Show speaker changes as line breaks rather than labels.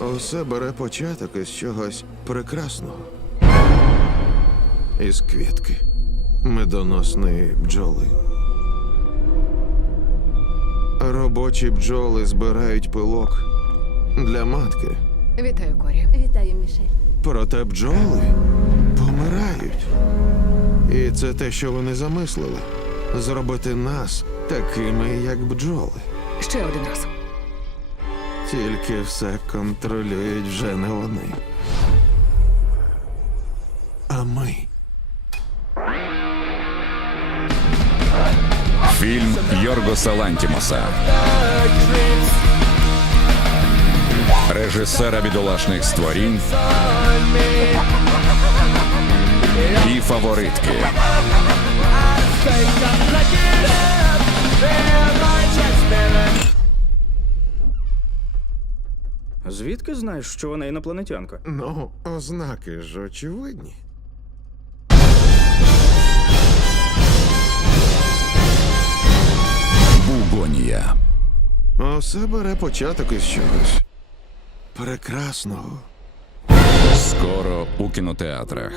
Усе бере початок із чогось прекрасного. Із квітки медоносної бджоли. Робочі бджоли збирають пилок для матки.
Вітаю, Корі.
Вітаю, Мішель.
Проте бджоли помирають. І це те, що вони замислили зробити нас такими, як бджоли.
Ще один раз.
Тільки все контролюють вже не вони. А ми.
Фільм Йоргоса Лантімоса. Режисера бідолашних створінь і фаворитки.
Звідки знаєш, що вона інопланетянка?
Ну, ознаки ж очевидні.
Бугонія.
Усе бере початок із чогось. Прекрасного.
Скоро у кінотеатрах.